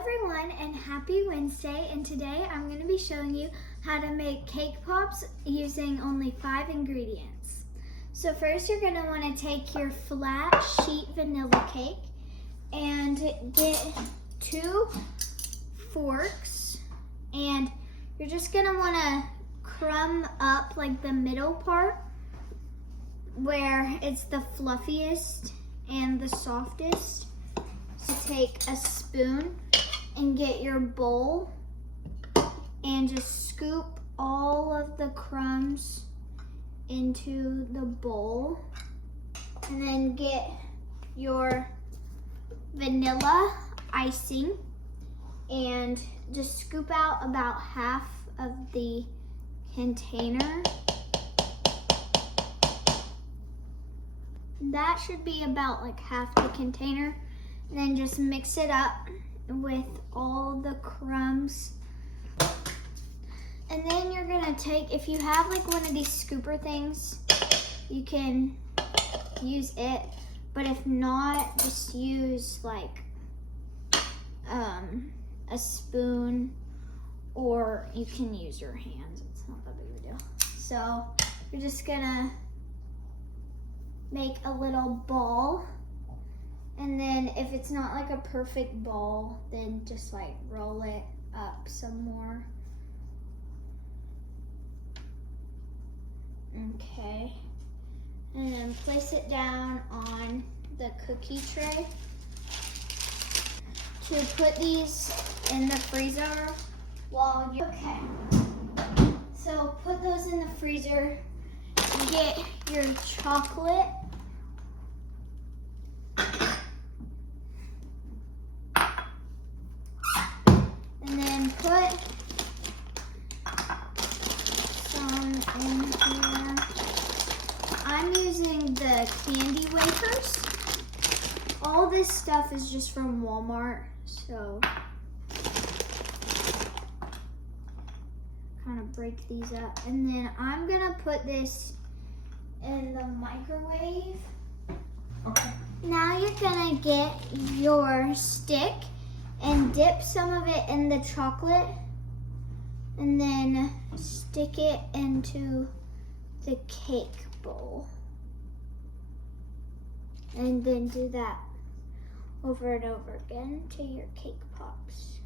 everyone and happy Wednesday, and today I'm going to be showing you how to make cake pops using only 5 ingredients. So first you're going to want to take your flat sheet vanilla cake and get 2 forks, and you're just going to want to crumb up like the middle part where it's the fluffiest and the softest. So take a spoon and get your bowl and just scoop all of the crumbs into the bowl, and then get your vanilla icing and just scoop out about half of the container. That should be about like half the container. And then just mix it up with all the crumbs. And then you're gonna take, if you have like one of these scooper things, you can use it. But if not, just use like a spoon, or you can use your hands. It's not that big of a deal. So you're just gonna make a little ball. And then if it's not like a perfect ball, then just like roll it up some more. Okay. And then place it down on the cookie tray. To put these in the freezer while you, okay. So put those in the freezer. Get your chocolate. Put some in here. I'm using the candy wafers. All this stuff is just from Walmart, so kind of break these up. And then I'm gonna put this in the microwave. Okay. Now you're gonna get your stick and dip some of it in the chocolate, and then stick it into the cake bowl. And then do that over and over again to your cake pops.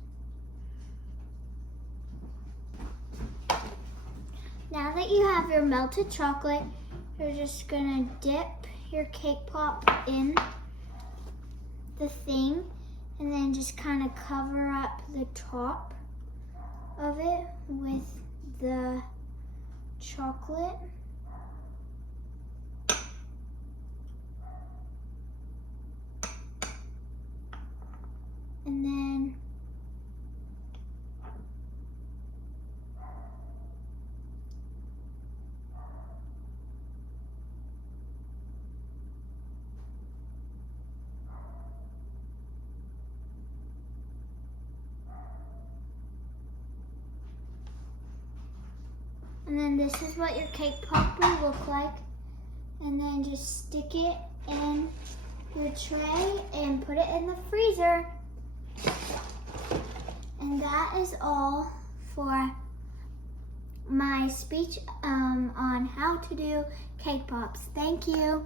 Now that you have your melted chocolate, you're just gonna dip your cake pop in the thing, and then just kind of cover up the top of it with the chocolate. And then this is what your cake pop will look like. And then just stick it in your tray and put it in the freezer. And that is all for my speech on how to do cake pops. Thank you.